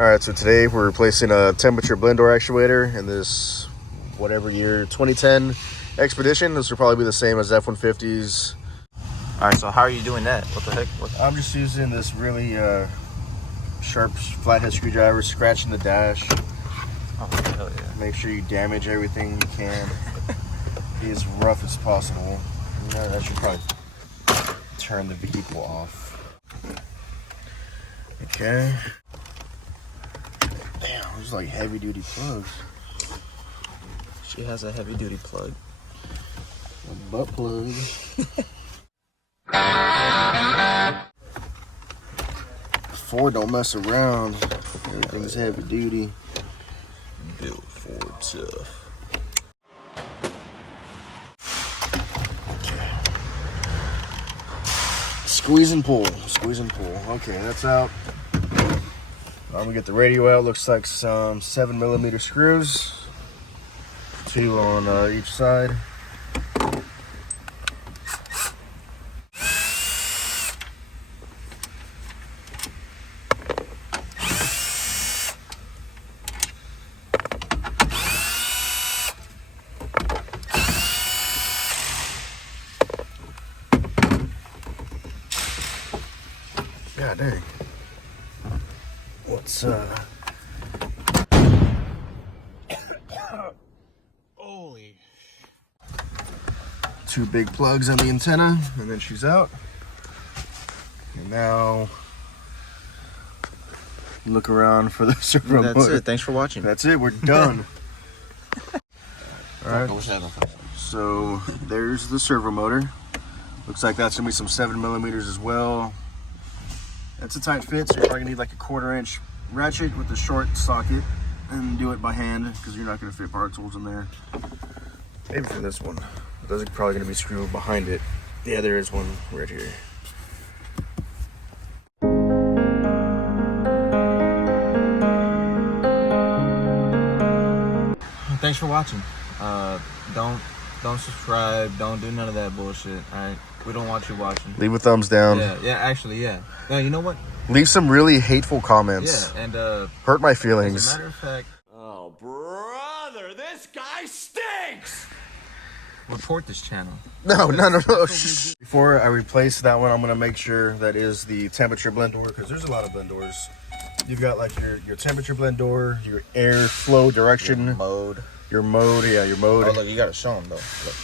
Alright, so today we're replacing a temperature blend door actuator in this whatever year 2010 Expedition. This will probably be the same as F-150s. Alright, so how are you doing that? What the heck? I'm just using this really sharp flathead screwdriver, scratching the dash. Oh, hell yeah. Make sure you damage everything you can. Be as rough as possible. You know, that should probably turn the vehicle off. Okay. Damn, those are like heavy duty plugs. She has a heavy duty plug. A butt plug. Ford don't mess around. Everything's heavy duty. Built Ford tough. Squeeze and pull. Squeeze and pull. Okay, that's out. I'm gonna get the radio out. Looks like some 7mm screws. 2 on each side. God dang. What's holy. 2 big plugs on the antenna, and then she's out. And now look around for the servo motor. That's it. Thanks for watching. That's it. We're done. All right. So there's the servo motor. Looks like that's gonna be some 7mm as well. That's a tight fit, so you're probably gonna need like a 1/4-inch ratchet with a short socket, and do it by hand because you're not gonna fit power tools in there. Maybe for this one. Those are probably gonna be screwed behind it. Yeah, there is one right here. Thanks for watching. Don't subscribe. Don't do none of that bullshit. All right, we don't want you watching. Leave a thumbs down. Yeah. Actually, yeah. No, you know what? Leave some really hateful comments. Yeah, and hurt my feelings. as a matter of fact, oh brother, this guy stinks. report this channel. No. Before I replace that one, I'm gonna make sure that is the temperature blend door, because there's a lot of blend doors. You've got like your temperature blend door, your air flow direction Mode. your mode. Yeah, your mode. Oh, look, you gotta show them though. Look.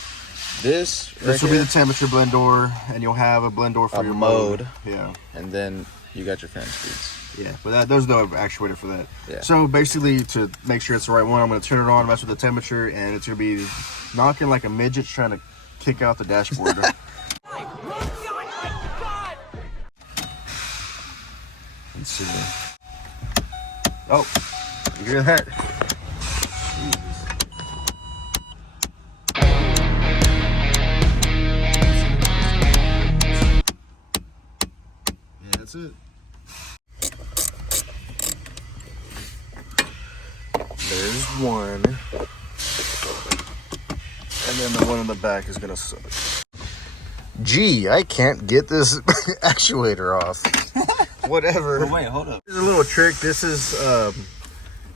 This will be the temperature blend door, and you'll have a blend door for your mode. Yeah, and then you got your fan speeds. yeah, but there's no actuator for that. Yeah. So basically, to make sure it's the right one, I'm gonna turn it on, mess with the temperature, and it's gonna be knocking like a midget trying to kick out the dashboard. Let's see. Oh, you hear that? That's it. There's one. And then the one in the back is gonna suck. Gee, I can't get this actuator off. Whatever. Oh, wait, hold up. Here's a little trick. This is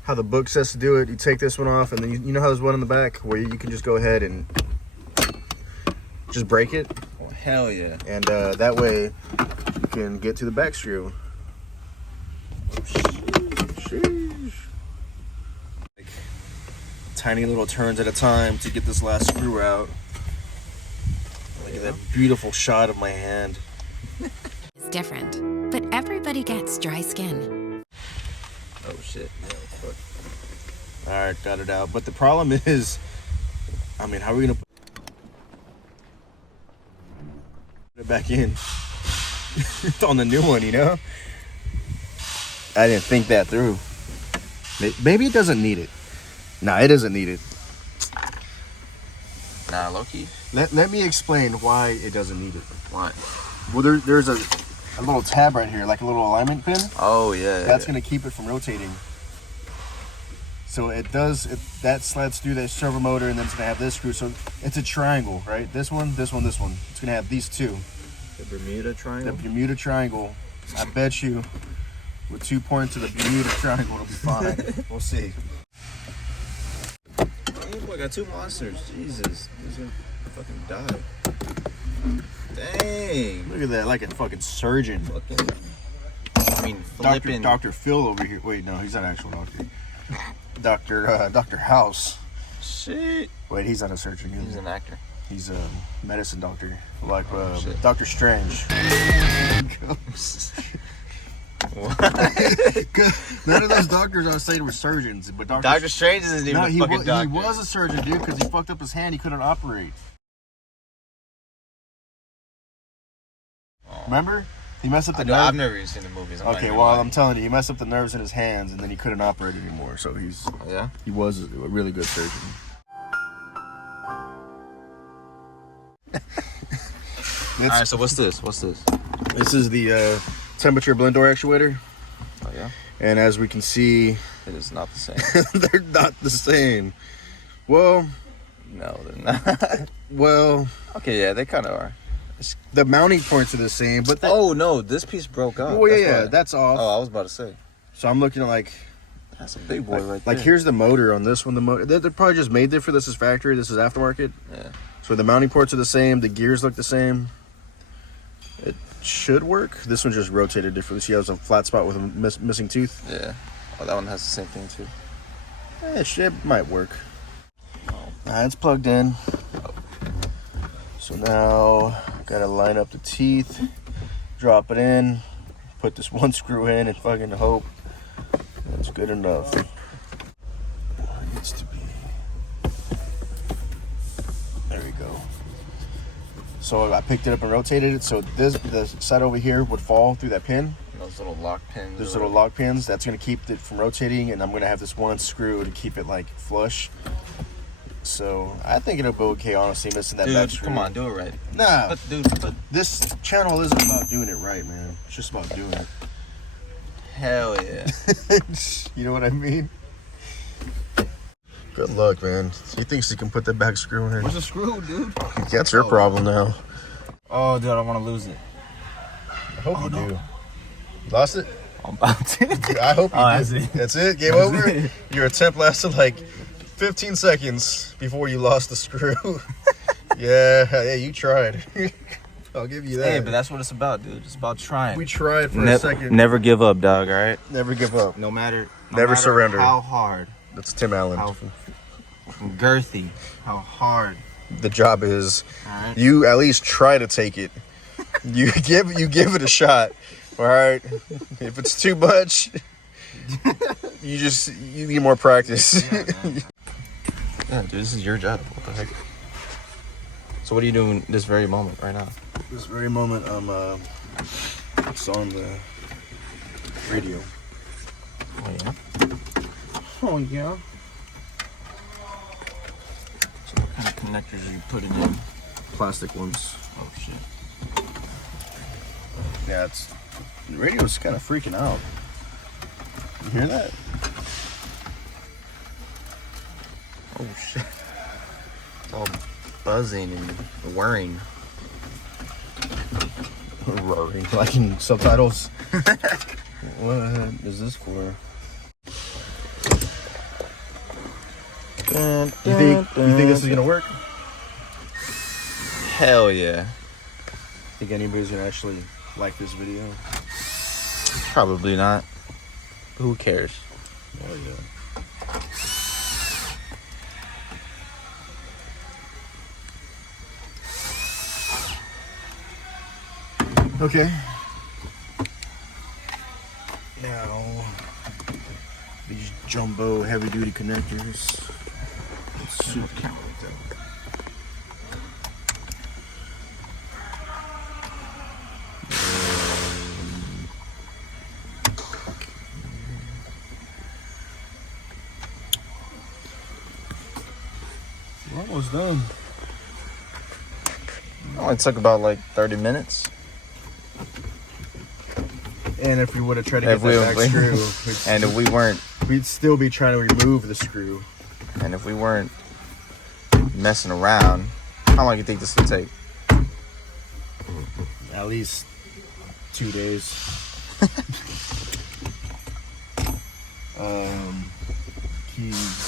how the book says to do it. You take this one off, and then you know how there's one in the back where you can just go ahead and just break it? Oh, hell yeah. And that way you can get to the back screw. Sheesh. Like, tiny little turns at a time to get this last screw out. Look at that beautiful shot of my hand. It's different, but everybody gets dry skin. Oh shit. Yeah, fuck. All right, got it out. But the problem is, I mean, how are we gonna put it back in on the new one? You know, I didn't think that through. Maybe it doesn't need it. Nah, it doesn't need it. Nah, low-key. Let me explain why it doesn't need it. What? Well, there's a little tab right here, like a little alignment pin. Oh yeah. That's gonna keep it from rotating. So that slides through that servo motor, and then it's gonna have this screw. So it's a triangle, right? This one, this one, this one. It's gonna have these two. The Bermuda Triangle. The Bermuda Triangle. I bet you with 2 points of the Bermuda Triangle, it'll be fine. We'll see. Oh boy, got 2 monsters. Jesus, he's gonna fucking die. Dang. Look at that, like a fucking surgeon. Fucking. I mean, flipping. Dr. Phil over here. Wait, no, he's not an actual doctor. Dr. House. Shit. Wait, he's not a surgeon either. He's an actor. He's a medicine doctor, like shit. Doctor Strange. None of those doctors I was saying were surgeons, but Doctor Strange isn't even a fucking doctor. He was a surgeon, dude, because he fucked up his hand. He couldn't operate. Oh. Remember? He messed up the I've nerve. never even seen the movies. Okay, well, I'm telling you, he messed up the nerves in his hands, and then he couldn't operate anymore. So he was a really good surgeon. All right, so what's this? This is the temperature blend door actuator. Oh yeah. And as we can see, it is not the same. they're not the same. Well, no, they're not. Well, okay, yeah, they kind of are. The mounting points are the same, but oh no, this piece broke up. Oh yeah, that's off. Oh, I was about to say. So I'm looking at like. That's a big boy right there. Like here's the motor on this one. The motor they're probably just made there for this is factory. This is aftermarket. Yeah. So the mounting ports are the same. The gears look the same. It should work. This one just rotated differently. See, has a flat spot with a missing tooth. Yeah. Oh, that one has the same thing too. It might work. It's plugged in. So now gotta line up the teeth, drop it in, put this one screw in, and fucking hope that's good enough. It needs to be. There we go. So I picked it up and rotated it. So the side over here would fall through that pin. Those little lock pins. There's little lock pins. That's gonna keep it from rotating, and I'm gonna have this one screw to keep it like flush. So I think it'll be okay, honestly, missing that back screw. Come on, do it right. Nah, but this channel isn't about doing it right, man. It's just about doing it. Hell yeah. You know what I mean? Good luck, man. He thinks he can put that back screw in. Where's the screw, dude? That's your problem now. Oh, dude, I don't want to lose it. I hope you do. Lost it? I'm about to. I hope you do. That's it. That's it? Game over? Your attempt lasted like 15 seconds before you lost the screw. Yeah, you tried. I'll give you that. Hey, but that's what it's about, dude. It's about trying. We tried for a second. Never give up, dog, all right? Never give up. No matter surrender. How hard. That's Tim Allen. How girthy. How hard. The job is right. You at least try to take it. You give it a shot. All right. If it's too much, you need more practice. Yeah, dude, this is your job. What the heck? So what are you doing this very moment right now? This very moment, it's on the radio. Oh yeah. Oh yeah. So what kind of connectors are you putting in? Plastic ones. Oh shit. Yeah, the radio's kind of freaking out. You hear that? Oh shit. It's all buzzing and whirring. Roaring, like in subtitles. What is this for? You think this is gonna work? Hell yeah. Think anybody's gonna actually like this video? Probably not. Who cares? Oh yeah. Okay. Now, these jumbo heavy-duty connectors. It's super cute. We're almost done. It took about like 30 minutes. And if we would have tried to get that back screw, and if we weren't, we'd still be trying to remove the screw. And if we weren't messing around, how long do you think this would take? At least 2 days. Keys.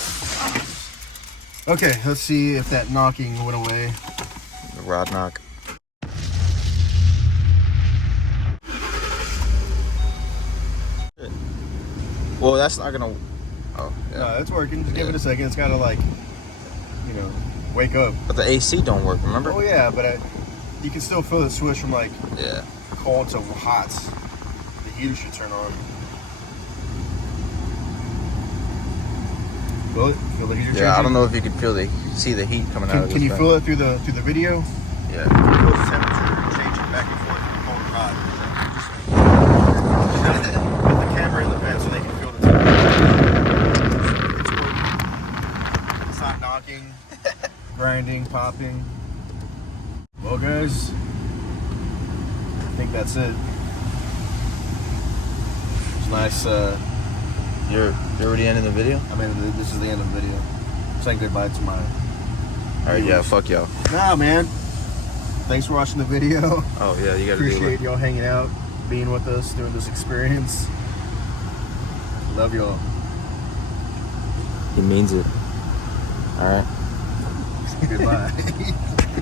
Okay, let's see if that knocking went away. The rod knock. Well, that's not gonna. Oh, yeah. No, it's working. Just give it a second. It's gotta like, you know, wake up. But the AC don't work. Remember? Oh yeah, but you can still feel the switch from like cold to hot. The heater should turn on. Feel it? Feel the heater changing? Yeah, I don't know if you can see the heat coming out of this. Can you thing. feel it through the video? Yeah. Feel the temperature changing back and forth from cold to hot. Put the camera in the vent so they can feel the temperature. It's working. It's not knocking, grinding, popping. Well, guys, I think that's it. It's nice. You're already ending the video? I mean, this is the end of the video. Saying goodbye to my. Alright, yeah, fuck y'all. Nah, man. Thanks for watching the video. Oh, yeah, you gotta do Appreciate it. y'all hanging out, being with us, doing this experience. Love y'all. He means it. Alright. Goodbye.